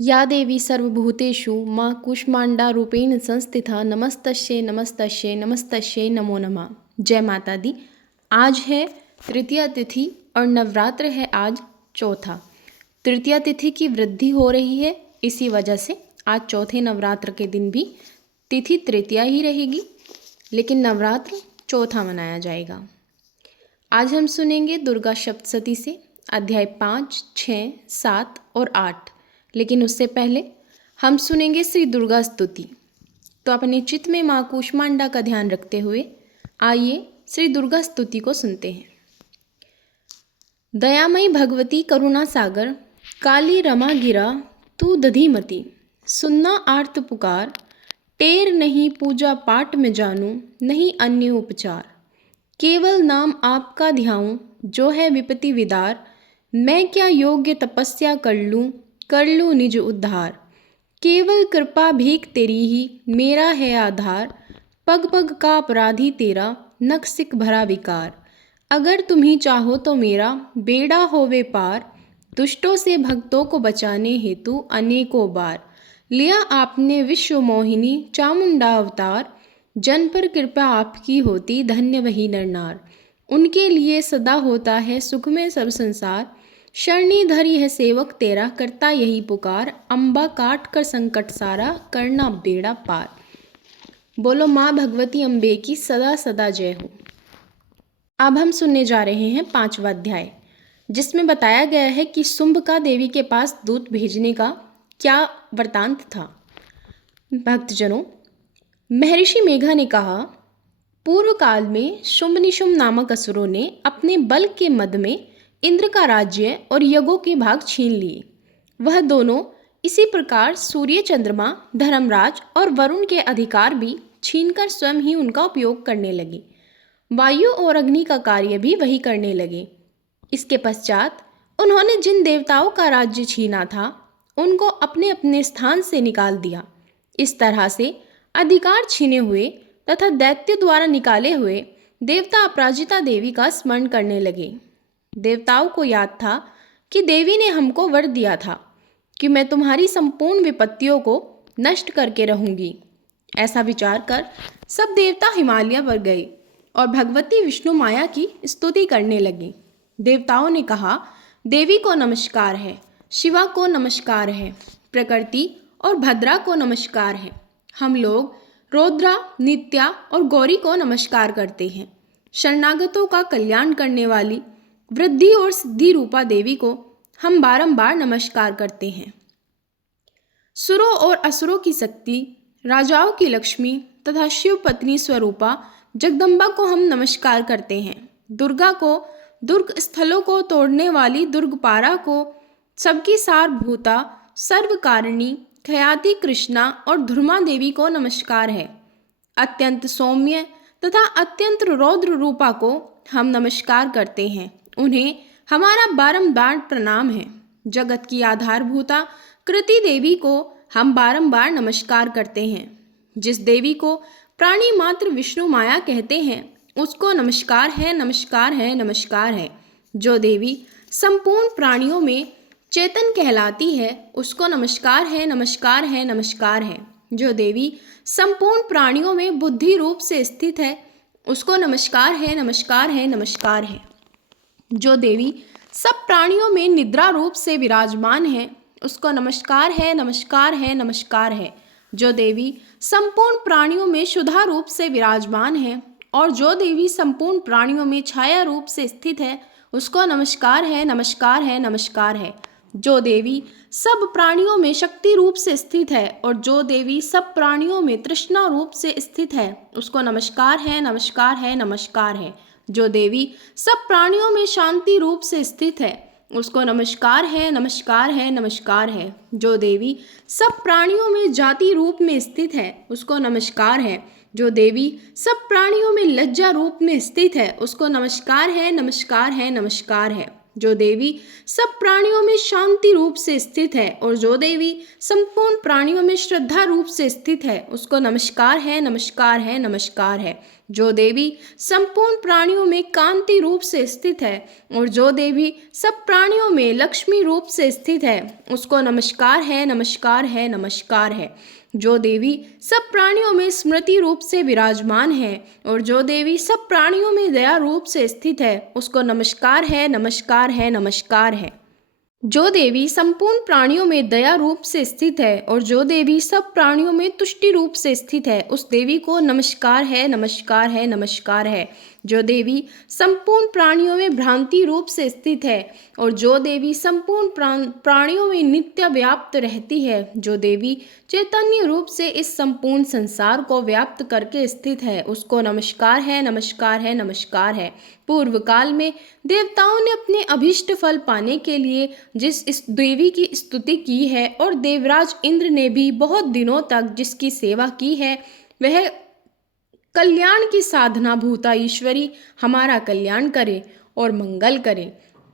या देवी सर्वभूतेषु माँ कूष्मांडा रूपेण संस्थिता नमस्तस्यै नमस्तस्यै नमस्तस्यै नमो नमः। जय माता दी। आज है तृतीया तिथि और नवरात्र है आज चौथा। तृतीया तिथि की वृद्धि हो रही है, इसी वजह से आज चौथे नवरात्र के दिन भी तिथि तृतीया ही रहेगी, लेकिन नवरात्र चौथा मनाया जाएगा। आज हम सुनेंगे दुर्गा सप्तशती से अध्याय 5, 6, 7 और 8। लेकिन उससे पहले हम सुनेंगे श्री दुर्गा स्तुति। तो अपने चित्त में माँ कूष्मांडा का ध्यान रखते हुए आइए श्री दुर्गा स्तुति को सुनते हैं। दयामयी भगवती करुणा सागर, काली रमा गिरा तू दधीमती, सुनना आर्त पुकार, टेर नहीं पूजा पाठ में जानूं, नहीं अन्य उपचार। केवल नाम आपका ध्याऊं, जो है विपत्ति विदार, मैं क्या योग्य तपस्या कर लूँ निज उद्धार। केवल कृपा भीख तेरी ही मेरा है आधार, पग पग का अपराधी तेरा, नख सिक भरा विकार। अगर तुम ही चाहो तो मेरा बेड़ा होवे पार, दुष्टों से भक्तों को बचाने हेतु अनेकों बार लिया आपने विश्व मोहिनी चामुंडा अवतार। जन पर कृपा आपकी होती धन्य वही नर नार, उनके लिए सदा होता है सुख में सब संसार। शरणी धरी है सेवक तेरा, करता यही पुकार, अम्बा काट कर संकट सारा, करना बेड़ा पार। बोलो माँ भगवती अम्बे की सदा सदा जय हो। अब हम सुनने जा रहे हैं 5वां अध्याय, जिसमें बताया गया है कि शुंभ का देवी के पास दूत भेजने का क्या वृतांत था। भक्तजनों, महर्षि मेघा ने कहा, पूर्व काल में शुंभ निशुंभ नामक असुरों ने अपने बल के मद में इंद्र का राज्य और यज्ञों के भाग छीन लिए। वह दोनों इसी प्रकार सूर्य, चंद्रमा, धर्मराज और वरुण के अधिकार भी छीनकर स्वयं ही उनका उपयोग करने लगे। वायु और अग्नि का कार्य भी वही करने लगे। इसके पश्चात उन्होंने जिन देवताओं का राज्य छीना था उनको अपने अपने स्थान से निकाल दिया। इस तरह से अधिकार छीने हुए तथा दैत्य द्वारा निकाले हुए देवता अपराजिता देवी का स्मरण करने लगे। देवताओं को याद था कि देवी ने हमको वर दिया था कि मैं तुम्हारी संपूर्ण विपत्तियों को नष्ट करके रहूंगी। ऐसा विचार कर सब देवता हिमालय पर गए और भगवती विष्णु माया की स्तुति करने लगे। देवताओं ने कहा, देवी को नमस्कार है, शिवा को नमस्कार है, प्रकृति और भद्रा को नमस्कार है। हम लोग रौद्रा, नित्या और गौरी को नमस्कार करते हैं। शरणागतों का कल्याण करने वाली वृद्धि और सिद्धि रूपा देवी को हम बारंबार नमस्कार करते हैं। सुरों और असुरों की शक्ति, राजाओं की लक्ष्मी तथा शिव पत्नी स्वरूपा जगदम्बा को हम नमस्कार करते हैं। दुर्गा को, दुर्ग स्थलों को तोड़ने वाली दुर्गपारा को, सबकी सारभूता, सर्वकारिणी, खयाति कृष्णा और धुर्मा देवी को नमस्कार है। अत्यंत सौम्य तथा अत्यंत रौद्र रूपा को हम नमस्कार करते हैं। उन्हें हमारा बारंबार प्रणाम है। जगत की आधारभूता कृति देवी को हम बारंबार नमस्कार करते हैं। जिस देवी को प्राणी मात्र विष्णु माया कहते हैं उसको नमस्कार है, नमस्कार है, नमस्कार है। जो देवी संपूर्ण प्राणियों में चेतन कहलाती है उसको नमस्कार है, नमस्कार है, नमस्कार है। जो देवी संपूर्ण प्राणियों में बुद्धि रूप से स्थित है उसको नमस्कार है, नमस्कार है, नमस्कार है। जो देवी सब प्राणियों में निद्रा रूप से विराजमान है उसको नमस्कार है, नमस्कार है, नमस्कार है। जो देवी संपूर्ण प्राणियों में शुद्धा रूप से विराजमान है और जो देवी संपूर्ण प्राणियों में छाया रूप से स्थित है उसको नमस्कार है, नमस्कार है, नमस्कार है। जो देवी सब प्राणियों में शक्ति रूप से स्थित है और जो देवी सब प्राणियों में तृष्णा रूप से स्थित है उसको नमस्कार है, नमस्कार है, नमस्कार है। जो देवी सब प्राणियों में शांति रूप से स्थित है उसको नमस्कार है, नमस्कार है, नमस्कार है। जो देवी सब प्राणियों में जाति रूप में स्थित है उसको नमस्कार है। जो देवी सब प्राणियों में लज्जा रूप में स्थित है उसको नमस्कार है, नमस्कार है, नमस्कार है। जो देवी सब प्राणियों में शांति रूप से स्थित है और जो देवी संपूर्ण प्राणियों में श्रद्धा रूप से स्थित है उसको नमस्कार है, नमस्कार है, नमस्कार है। जो देवी संपूर्ण प्राणियों में कांति रूप से स्थित है और जो देवी सब प्राणियों में लक्ष्मी रूप से स्थित है, उसको नमस्कार है, नमस्कार है, नमस्कार है। जो देवी सब प्राणियों में स्मृति रूप से विराजमान है और जो देवी सब प्राणियों में दया रूप से स्थित है, उसको नमस्कार है, नमस्कार है, नमस्कार है। जो देवी संपूर्ण प्राणियों में दया रूप से स्थित है और जो देवी सब प्राणियों में तुष्टि रूप से स्थित है, उस देवी को नमस्कार है, नमस्कार है, नमस्कार है। जो देवी संपूर्ण प्राणियों में भ्रांति रूप से स्थित है और जो देवी संपूर्ण प्राणियों में नित्य व्याप्त रहती है, जो देवी चैतन्य रूप से इस संपूर्ण संसार को व्याप्त करके स्थित है, उसको नमस्कार है, नमस्कार है, नमस्कार है। पूर्व काल में देवताओं ने अपने अभीष्ट फल पाने के लिए जिस इस देवी की स्तुति की है और देवराज इंद्र ने भी बहुत दिनों तक जिसकी सेवा की है, वह कल्याण की साधना भूता ईश्वरी हमारा कल्याण करे और मंगल करे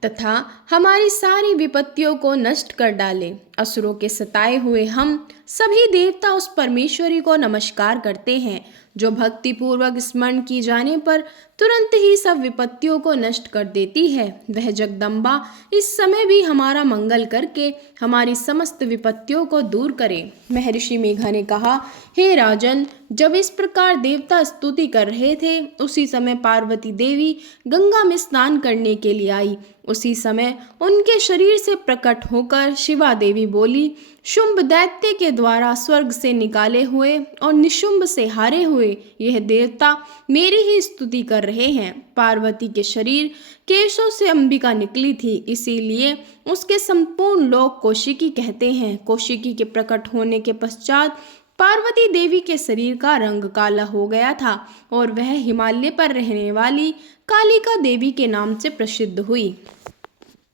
तथा हमारी सारी विपत्तियों को नष्ट कर डाले। असुरों के सताए हुए हम सभी देवता उस परमेश्वरी को नमस्कार करते हैं जो भक्ति पूर्वक स्मरण की जाने पर तुरंत ही सब विपत्तियों को नष्ट कर देती है। वह जगदम्बा इस समय भी हमारा मंगल करके हमारी समस्त विपत्तियों को दूर करे। महर्षि मेघा ने कहा, हे राजन, जब इस प्रकार देवता स्तुति कर रहे थे, उसी समय पार्वती देवी गंगा में स्नान करने के लिए आई। उसी समय उनके शरीर से प्रकट होकर शिवा देवी बोली, शुंभ दैत्य के द्वारा स्वर्ग से निकाले हुए और निशुंभ से हारे हुए यह देवता मेरी ही स्तुति कर रहे हैं। पार्वती के शरीर केशों से अंबिका निकली थी, इसीलिए उसके संपूर्ण लोग कौशिकी कहते हैं। कौशिकी के प्रकट होने के पश्चात पार्वती देवी के शरीर का रंग काला हो गया था और वह हिमालय पर रहने वाली कालिका देवी के नाम से प्रसिद्ध हुई।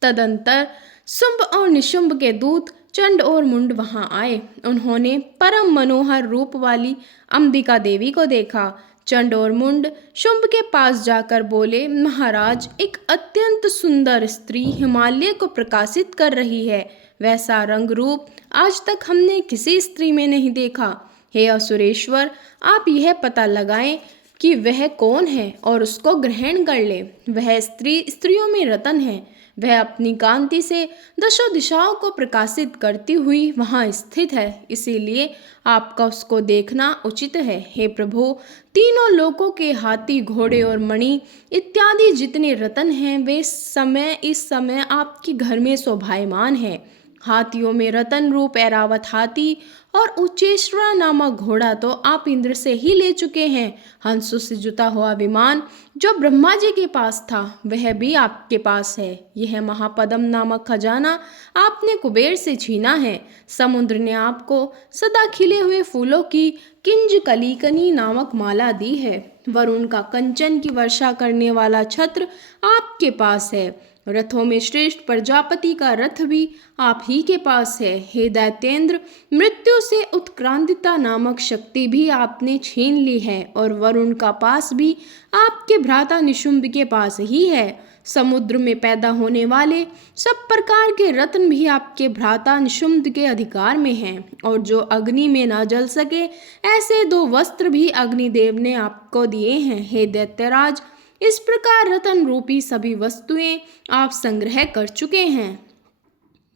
तदंतर शुंभ और निशुंभ के दूत चंड और मुंड वहां आए। उन्होंने परम मनोहर रूप वाली अंबिका देवी को देखा। चंड और मुंड शुंभ के पास जाकर बोले, महाराज, एक अत्यंत सुंदर स्त्री हिमालय को प्रकाशित कर रही है। वैसा रंग रूप आज तक हमने किसी स्त्री में नहीं देखा। हे असुरेश्वर, आप यह पता लगाएं कि वह कौन है और उसको ग्रहण कर ले। वह स्त्रियों में रतन है। वह अपनी कांति से दशों दिशाओं को प्रकाशित करती हुई वहाँ स्थित है, इसीलिए आपका उसको देखना उचित है। हे प्रभु, तीनों लोकों के हाथी, घोड़े और मणि इत्यादि जितने रतन हैं, वे इस समय आपके घर में शोभायमान है। हाथियों में रतन रूप ऐरावत हाथी और उच्चेश्वरा नामक घोड़ा तो आप इंद्र से ही ले चुके हैं। हंसों से जुता हुआ विमान जो ब्रह्मा जी के पास था, वह भी आपके पास है। यह महापद्म नामक खजाना आपने कुबेर से छीना है। समुद्र ने आपको सदा खिले हुए फूलों की किंज कलिकनी नामक माला दी है। वरुण का कंचन की वर्षा करने वाला छत्र आपके पास है। रथों में श्रेष्ठ प्रजापति का रथ भी आप ही के पास है। हे दैत्येंद्र, मृत्यु से उत्क्रांतिता नामक शक्ति भी आपने छीन ली है और वरुण का पास भी आपके भ्राता निशुंभ के पास ही है। समुद्र में पैदा होने वाले सब प्रकार के रत्न भी आपके भ्राता निशुंभ के अधिकार में हैं और जो अग्नि में ना जल सके, ऐसे 2 वस्त्र भी अग्निदेव ने आपको दिए हैं। हे दैत्यराज, इस प्रकार रतन रूपी सभी वस्तुएं आप संग्रह कर चुके हैं,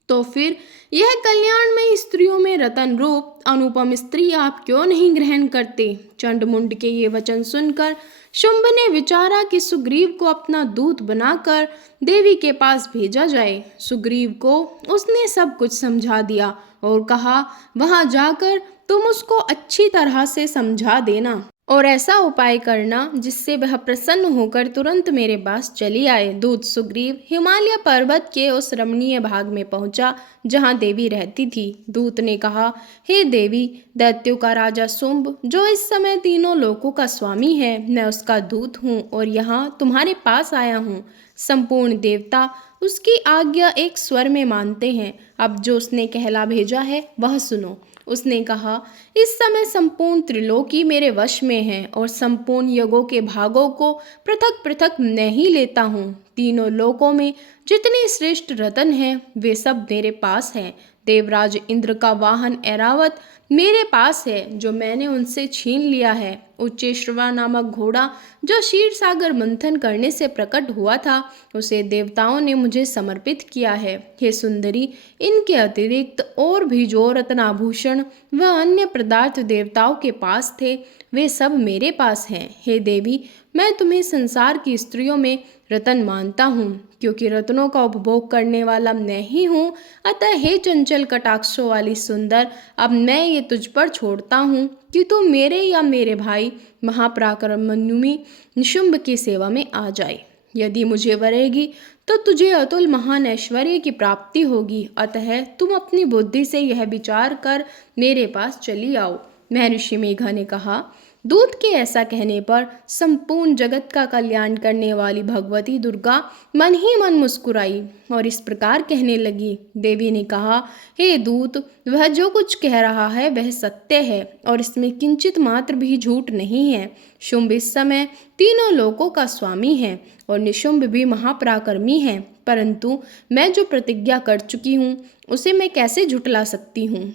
तो फिर यह कल्याणमयी स्त्रियों में रतन रूप अनुपम स्त्री आप क्यों नहीं ग्रहण करते? चंड मुंड के ये वचन सुनकर शुंभ ने विचारा कि सुग्रीव को अपना दूत बनाकर देवी के पास भेजा जाए। सुग्रीव को उसने सब कुछ समझा दिया और कहा, वहां जाकर तुम उसको अच्छी तरह से समझा देना और ऐसा उपाय करना जिससे वह प्रसन्न होकर तुरंत मेरे पास चली आए। दूत सुग्रीव हिमालय पर्वत के उस रमणीय भाग में पहुंचा जहां देवी रहती थी। दूत ने कहा, हे देवी, दैत्यों का राजा शुंभ, जो इस समय तीनों लोकों का स्वामी है, मैं उसका दूत हूँ और यहाँ तुम्हारे पास आया हूँ। संपूर्ण देवता उसकी आज्ञा एक स्वर में मानते हैं। अब जो उसने कहला भेजा है वह सुनो। उसने कहा, इस समय संपूर्ण त्रिलोकी मेरे वश में है और संपूर्ण यज्ञों के भागों को पृथक पृथक मैं ही लेता हूँ। तीनों लोकों में जितने श्रेष्ठ रत्न हैं, वे सब मेरे पास हैं। देवराज इंद्र का वाहन ऐरावत मेरे पास है, जो मैंने उनसे छीन लिया है। उच्चैश्रवा नामक घोड़ा जो क्षीर सागर मंथन करने से प्रकट हुआ था, उसे देवताओं ने मुझे समर्पित किया है। हे सुंदरी, इनके अतिरिक्त और भी जो रत्नाभूषण व अन्य पदार्थ देवताओं के पास थे, वे सब मेरे पास हैं। हे देवी, मैं तुम्हें संसार की स्त्रियों में रतन मानता हूँ, क्योंकि रत्नों का उपभोग करने वाला मैं ही हूँ। अतः हे चंचल कटाक्षों वाली सुंदर, अब मैं ये तुझ पर छोड़ता हूँ कि तू मेरे या मेरे भाई महापराक्रमण्युमी निशुंभ की सेवा में आ जाए। यदि मुझे वरेगी तो तुझे अतुल महान ऐश्वर्य की प्राप्ति होगी। अतः तुम अपनी बुद्धि से यह विचार कर मेरे पास चली आओ। महर्षि मेघा ने कहा। दूत के ऐसा कहने पर संपूर्ण जगत का कल्याण करने वाली भगवती दुर्गा मन ही मन मुस्कुराई और इस प्रकार कहने लगी। देवी ने कहा, हे दूत, वह जो कुछ कह रहा है वह सत्य है और इसमें किंचित मात्र भी झूठ नहीं है। शुंभ इस समय तीनों लोकों का स्वामी है और निशुंभ भी महापराक्रमी है, परंतु मैं जो प्रतिज्ञा कर चुकी हूँ उसे मैं कैसे झुठला सकती हूँ।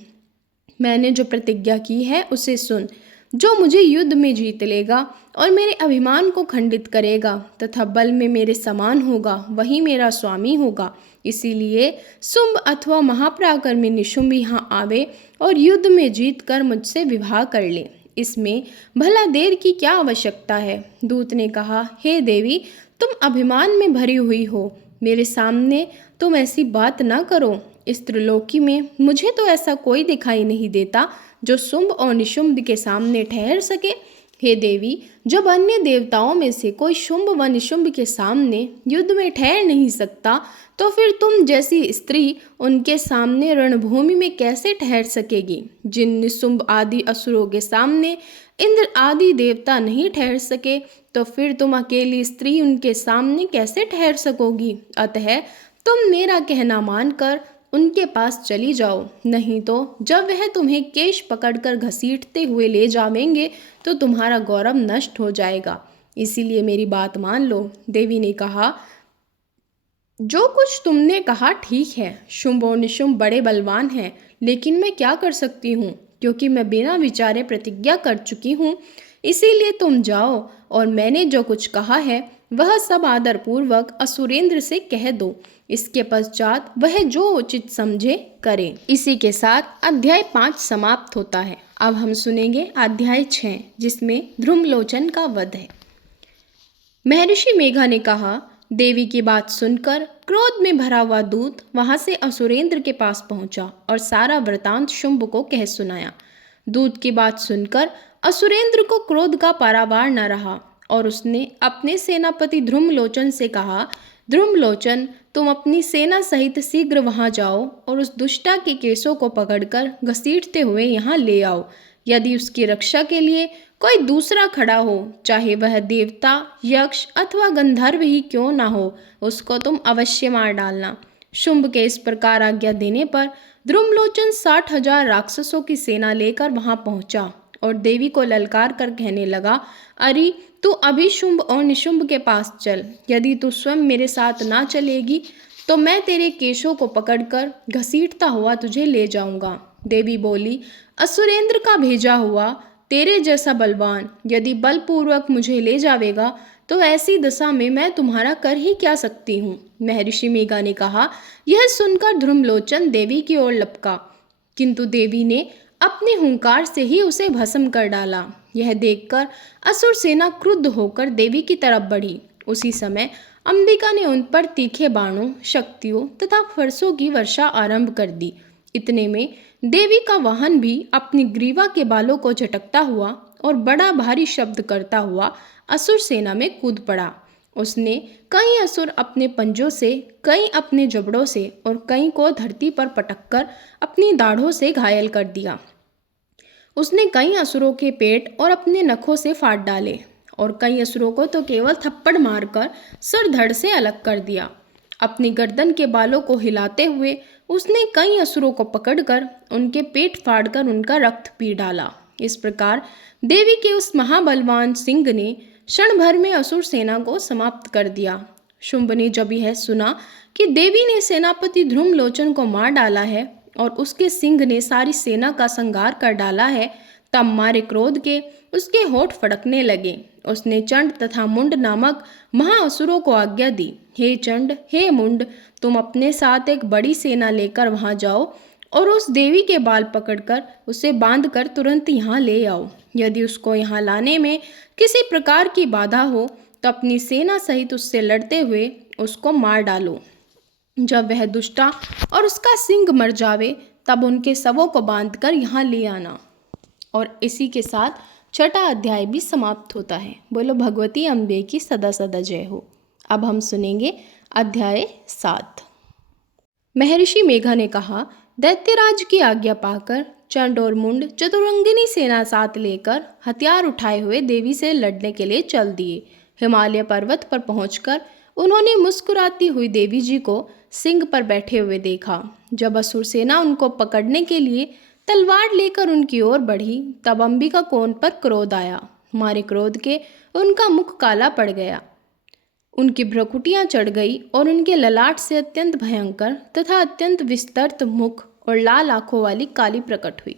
मैंने जो प्रतिज्ञा की है उसे सुन। जो मुझे युद्ध में जीत लेगा और मेरे अभिमान को खंडित करेगा तथा बल में मेरे समान होगा, वही मेरा स्वामी होगा। इसीलिए शुंभ अथवा महापराक्रमी निशुंभ यहाँ आवे और युद्ध में जीत कर मुझसे विवाह कर ले। इसमें भला देर की क्या आवश्यकता है। दूत ने कहा, हे देवी, तुम अभिमान में भरी हुई हो, मेरे सामने तुम ऐसी बात न करो। इस त्रिलोकी में मुझे तो ऐसा कोई दिखाई नहीं देता जो शुंभ और निशुंभ के सामने ठहर सके। हे देवी, जब अन्य देवताओं में से कोई शुंभ व निशुंभ के सामने युद्ध में ठहर नहीं सकता, तो फिर तुम जैसी स्त्री उनके सामने रणभूमि में कैसे ठहर सकेगी। जिन निशुंभ आदि असुरों के सामने इंद्र आदि देवता नहीं ठहर सके, तो फिर तुम अकेली स्त्री उनके सामने कैसे ठहर सकोगी। अतः तुम मेरा कहना मानकर उनके पास चली जाओ, नहीं तो जब वह तुम्हें केश पकड़कर घसीटते हुए ले जावेंगे तो तुम्हारा गौरव नष्ट हो जाएगा। इसीलिए मेरी बात मान लो। देवी ने कहा, जो कुछ तुमने कहा ठीक है। शुंभ और निशुंभ बड़े बलवान हैं, लेकिन मैं क्या कर सकती हूँ, क्योंकि मैं बिना विचारे प्रतिज्ञा कर चुकी हूँ। इसीलिए तुम जाओ और मैंने जो कुछ कहा है वह सब आदरपूर्वक असुरेंद्र से कह दो। इसके पश्चात वह जो उचित समझे करे। इसी के साथ अध्याय 5 समाप्त होता है। अब हम सुनेंगे अध्याय 6, जिसमें ध्रुमलोचन का वध है। महर्षि मेघा ने कहा, देवी की बात सुनकर क्रोध में भरा हुआ दूत वहां से असुरेंद्र के पास पहुंचा और सारा वृतांत शुंभ को कह सुनाया। दूत की बात सुनकर असुरेंद्र को क्रोध का पारावार न रहा और उसने अपने सेनापति ध्रुमलोचन से कहा, ध्रुमलोचन, तुम अपनी सेना सहित शीघ्र वहां जाओ और उस दुष्टा के केसों को पकड़कर घसीटते हुए यहाँ ले आओ। यदि उसकी रक्षा के लिए कोई दूसरा खड़ा हो, चाहे वह देवता, यक्ष अथवा गंधर्व ही क्यों ना हो, उसको तुम अवश्य मार डालना। शुंभ के इस प्रकार आज्ञा देने पर ध्रुमलोचन 60,000 राक्षसों की सेना लेकर वहां पहुंचा और देवी को ललकार कर कहने लगा, अरे तू अभी शुंभ और निशुंभ के पास चल। यदि तू स्वयं मेरे साथ ना चलेगी तो मैं तेरे केशों को पकड़कर घसीटता हुआ तुझे ले जाऊंगा। देवी बोली, असुरेंद्र का भेजा हुआ तेरे जैसा बलवान यदि बलपूर्वक मुझे ले जावेगा तो ऐसी दशा में मैं तुम्हारा कर ही क्या सकती हूँ। महर्षि मेघा ने कहा। यह सुनकर ध्रुमलोचन देवी की ओर लपका, किंतु देवी ने अपने हुंकार से ही उसे भस्म कर डाला। यह देखकर असुर सेना क्रुद्ध होकर देवी की तरफ बढ़ी। उसी समय अंबिका ने उन पर तीखे बाणों, शक्तियों तथा फरसों की वर्षा आरंभ कर दी। इतने में देवी का वाहन भी अपनी ग्रीवा के बालों को झटकता हुआ और बड़ा भारी शब्द करता हुआ असुर सेना में कूद पड़ा। उसने कई असुर अपने पंजों से, कई अपने जबड़ों से और कई को धरती पर पटककर अपनी दाढ़ों से घायल कर दिया। उसने कई असुरों के पेट और अपने नखों से फाड़ डाले और कई असुरों को तो केवल थप्पड़ मारकर सर धड़ से अलग कर दिया। अपनी गर्दन के बालों को हिलाते हुए उसने कई असुरों को पकड़कर उनके पेट फाड़कर उनका रक्त पी डाला। इस प्रकार देवी के उस महाबलवान सिंह ने क्षण भर में असुर सेना को समाप्त कर दिया। शुंभ ने जब यह सुना कि देवी ने सेनापति ध्रुमलोचन को मार डाला है और उसके सिंह ने सारी सेना का संहार कर डाला है, तब मारे क्रोध के उसके होठ फड़कने लगे। उसने चंड तथा मुंड नामक महाअसुरों को आज्ञा दी, हे चंड, हे मुंड, तुम अपने साथ एक बड़ी सेना लेकर वहां जाओ और उस देवी के बाल पकड़कर उसे बांधकर तुरंत यहाँ ले आओ। यदि उसको यहाँ लाने में किसी प्रकार की बाधा हो तो अपनी सेना सहित उससे लड़ते हुए उसको मार डालो। जब वह दुष्टा और उसका सिंह मर जावे तब उनके शवों को बांधकर यहाँ ले आना। और इसी के साथ छठा अध्याय भी समाप्त होता है। बोलो भगवती अम्बे की सदा सदा जय हो। अब हम सुनेंगे अध्याय 7। महर्षि मेघा ने कहा, दैत्यराज की आज्ञा पाकर चंड और मुंड चतुरंगिनी सेना साथ लेकर हथियार उठाए हुए देवी से लड़ने के लिए चल दिए। हिमालय पर्वत पर पहुंचकर उन्होंने मुस्कुराती हुई देवी जी को सिंह पर बैठे हुए देखा। जब असुर सेना उनको पकड़ने के लिए तलवार लेकर उनकी ओर बढ़ी तब अंबिका को उन पर क्रोध आया। मारे क्रोध के उनका मुख काला पड़ गया, उनकी भ्रुकुटियां चढ़ गई और उनके ललाट से अत्यंत भयंकर तथा अत्यंत विस्तृत मुख और लाल आंखों वाली काली प्रकट हुई।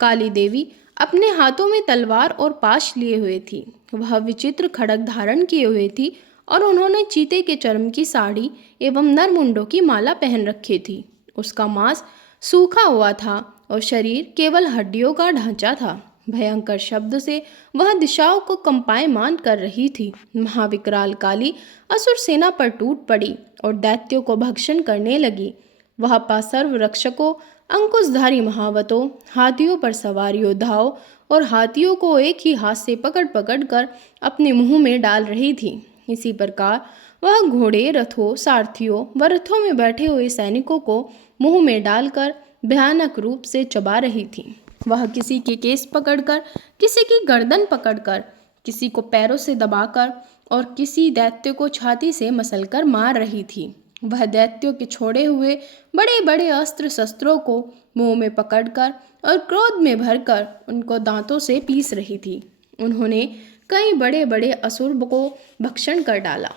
काली देवी अपने हाथों में तलवार और पाश लिए हुए थी। वह विचित्र खड्ग धारण किए हुए थी और उन्होंने चीते के चर्म की साड़ी एवं नरमुंडों की माला पहन रखी थी। उसका मांस सूखा हुआ था और शरीर केवल हड्डियों का ढांचा था। भयंकर शब्द से वह दिशाओं को कंपायमान कर रही थी। महाविकराल काली असुर सेना पर टूट पड़ी और दैत्यों को भक्षण करने लगी। वह पासर्व रक्षकों, अंकुशधारी महावतों, हाथियों पर सवार योद्धाओं और हाथियों को एक ही हाथ से पकड़ पकड़ कर अपने मुंह में डाल रही थी। इसी प्रकार वह घोड़े, रथों, सारथियों व रथों में बैठे हुए सैनिकों को मुंह में डालकर भयानक रूप से चबा रही थी। वह किसी के केस पकड़कर, किसी की गर्दन पकड़कर, किसी को पैरों से दबाकर और किसी दैत्य को छाती से मसलकर मार रही थी। वह दैत्यों के छोड़े हुए बड़े बड़े अस्त्र शस्त्रों को मुंह में पकड़कर और क्रोध में भरकर उनको दांतों से पीस रही थी। उन्होंने कई बड़े बड़े असुर को भक्षण कर डाला,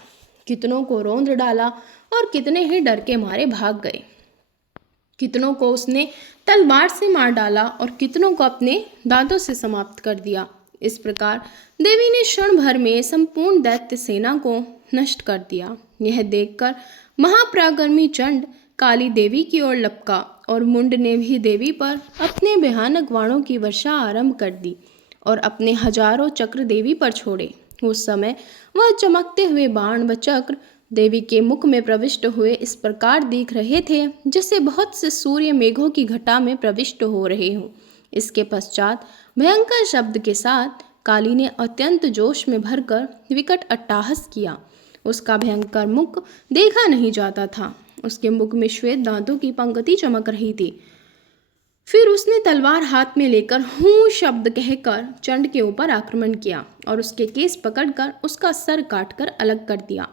कितनों को रौंद डाला और कितने ही डर के मारे भाग गए। कितनों को उसने तलवार से मार डाला और कितनों को अपने दांतों से समाप्त कर दिया। इस प्रकार देवी ने क्षण भर में संपूर्ण दैत्य सेना को नष्ट कर दिया। यह देखकर महापराक्रमी चंड काली देवी की ओर लपका और मुंड ने भी देवी पर अपने भयानक बाणों की वर्षा आरंभ कर दी और अपने हजारों चक्र देवी पर छोड़े। उस समय वह चमकते हुए बाण व चक्र देवी के मुख में प्रविष्ट हुए इस प्रकार दिख रहे थे जैसे बहुत से सूर्य मेघों की घटा में प्रविष्ट हो रहे हों। इसके पश्चात भयंकर शब्द के साथ काली ने अत्यंत जोश में भरकर विकट अट्टहास किया। उसका भयंकर मुख देखा नहीं जाता था। उसके मुख में श्वेत दांतों की पंक्ति चमक रही थी। फिर उसने तलवार हाथ में लेकर हूँ शब्द कहकर चंड के ऊपर आक्रमण किया और उसके केस पकड़कर उसका सर काटकर अलग कर दिया।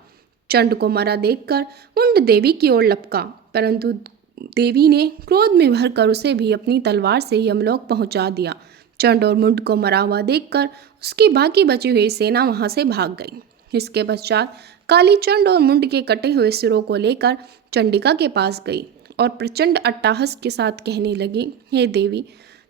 चंड को मरा देखकर मुंड देवी की ओर लपका, परंतु देवी ने क्रोध में भरकर उसे भी अपनी तलवार से यमलोक पहुंचा दिया। चंड और मुंड को मरा हुआ देखकर उसकी बाकी बची हुई सेना वहां से भाग गई। इसके पश्चात काली चंड और मुंड के कटे हुए सिरों को लेकर चंडिका के पास गई और प्रचंड अट्टहास के साथ कहने लगी, हे देवी,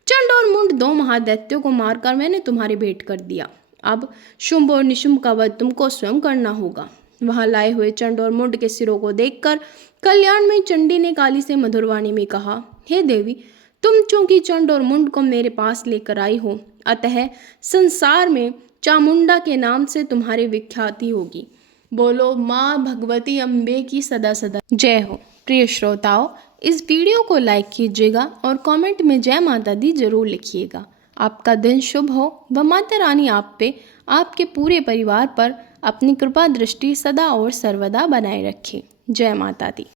चंड और मुंड दो महादैत्यों को मारकर मैंने तुम्हारे भेंट कर दिया। अब शुंभ और निशुंभ का वध तुमको स्वयं करना होगा। वहां लाए हुए चंड और मुंड के सिरों को देखकर कल्याणमयी चंडी ने काली से मधुरवाणी में कहा, हे देवी, तुम चूंकि चंड और मुंड को मेरे पास लेकर आई हो, अतः संसार में चामुंडा के नाम से तुम्हारी विख्याति होगी। बोलो माँ भगवती अम्बे की सदा सदा जय हो। प्रिय श्रोताओं, इस वीडियो को लाइक कीजिएगा और कमेंट में जय माता दी जरूर लिखिएगा। आपका दिन शुभ हो व माता रानी आप पे, आपके पूरे परिवार पर अपनी कृपा दृष्टि सदा और सर्वदा बनाए रखे। जय माता दी।